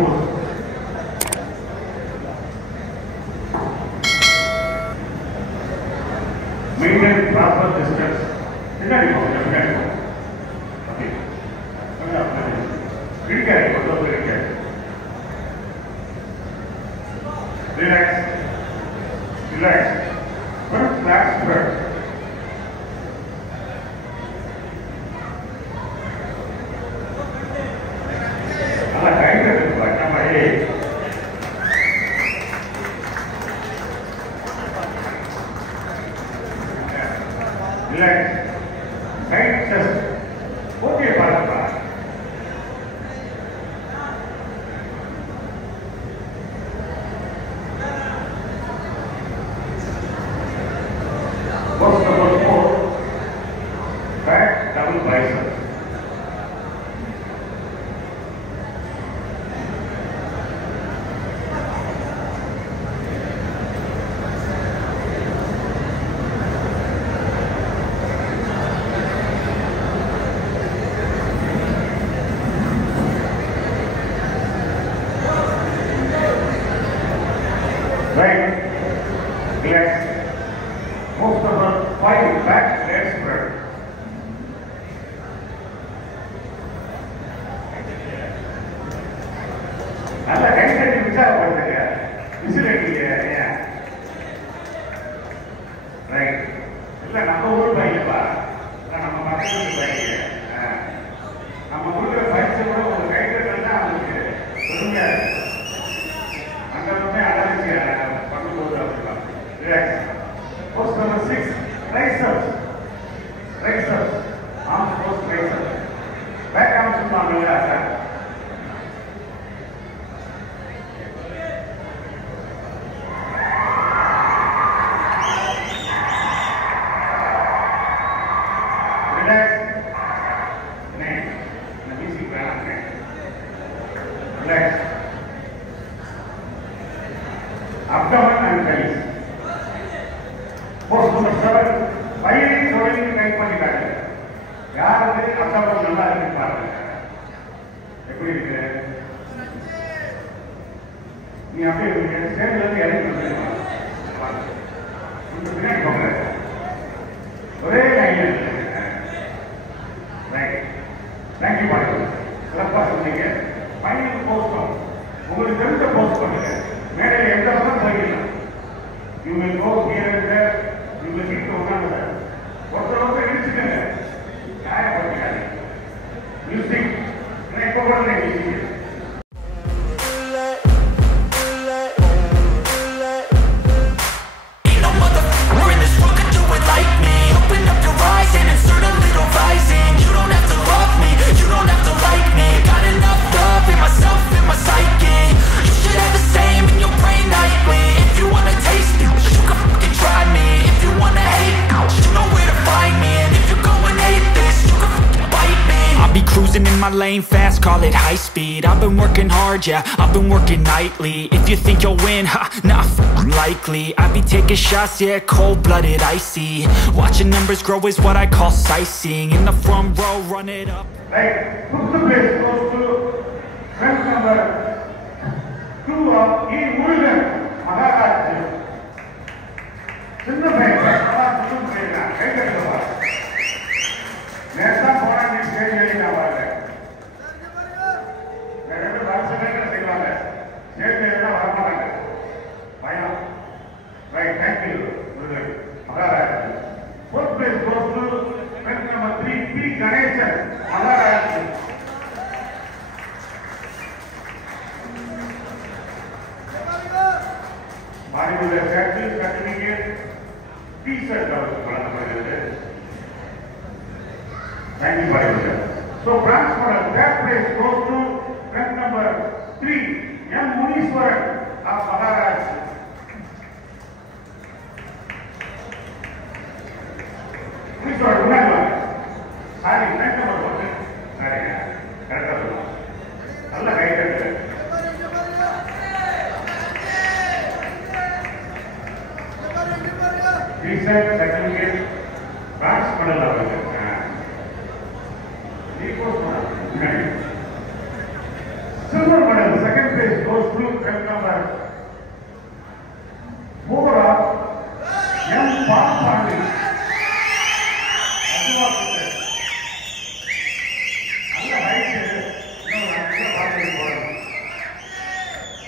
pose. Maintain proper distance. Okay. Relax. Relax. First flat spread. Relax. Tight chest. Okay, Bharat. What's number 4? Back double bicep. Right. Relax. Most of the 5 back leg spread. நல்ல கைத்தட்டி உற்சாகப்படுத்துங்க. Whistle அடிங்க. Right. இல்ல நம்ம ஊர் பையன்பா. நம்ம பக்கத்து ஊர் பையன். நம்ம ஊர்ல பயிற்சி கூட ஒரு கைத்தட்டல் தான் அவங்களுக்கு பெருமையா இருக்கு. அங்க வந்து அலர்ஜி பண்ணும்போது அப்படிலாம். Relax. Post number 6, triceps. Triceps. Arm post triceps. Back arm சொல்லுவாங்கல்ல sir. Relax. Next. The music balance. Relax. Abdomen and thighs. Post number 7, வயிறை தொடங்கி டைட் பண்ணிட்டாங்க. யாருக்கு அப்டாமன் நல்லா இருக்கு பாருங்க. எப்படி இருக்கு? நீ அப்படியே ஸ்டேஜ்ல இருந்து இறங்கி வந்துருமா? கொஞ்சம் பின்னாடி போங்க. ஒரே லைன்ல இருக்கு. ரைட். தேங்க்யூ பாருங்க. சிறப்பா சொன்னீங்க. ஃபைனல் போஸ்ட் உங்களுக்கு தெரிஞ்ச போஸ்ட் பண்ணுங்க. மேடையில் எந்த பக்கம் போய்க்கலாம். You will go here and there. You will hit one another. ஒருத்தர் இடிச்சுக்கங்க. காயப்படுத்தாதீங்க. மியூசிக் என்ன இப்போ கூட music. Cruising in my lane fast, call it high speed. I've been working hard, yeah, I've been working nightly. If you think you'll win, ha, not likely. I be taking shots, yeah, cold-blooded, icy. Watching numbers grow is what I call sightseeing. In the front row, run it up. Right, put the base close to strength number 2 of E. Murugan, Maharaj. சின்ன பையன், அதான் புது பையன், கை கட்டுவா. நேரத்தான் போனா நீ stage ஏறி நான் வரல. வேற ரெண்டு பாக்ஸர்கள் செய்வாங்க. ஸ்டேஜ் ஏறினா வரமாட்டாங்க. பயம். Right, thank you. Maharaj. Fourth place goes to strength number 3, P. Ganeshan, Maharaj. Bodybuilder certificate T-shirt வழங்கப்படுகிறது. Thank you, bodybuilder. So bronze medal, third place goes to strength number 3, M. Muniswaran of Maharaj. Muniswaran, remember. Sorry, strength number 1. Sorry, correct. நல்லா கை கட்டு. T-shirt certificate bronze medal அவருக்கு. Silver medal, second prize goes to belt number 4 of M. Paapandi. நல்ல height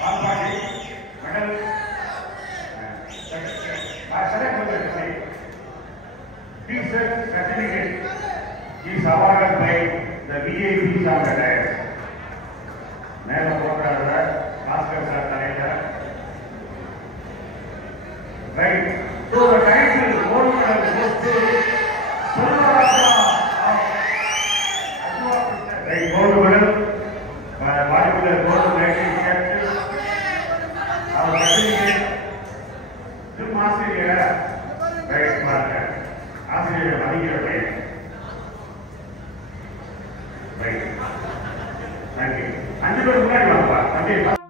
Paapandi medal T-shirt certificate is awarded by the VIPs of the dais. மேல போடுறாங்க Bhaskar sir தலையில. Right. So the title gold medal goes to Survaraja. Right, gold medal. Bodybuilder gold medal capture. Our certificate. Jim ஆசிரியர் right பாருங்க. ஆசிரியர் மதிக்கிறவங்க. Right. Thank you. 5 பேர் முன்னாடி வாங்கப்பா.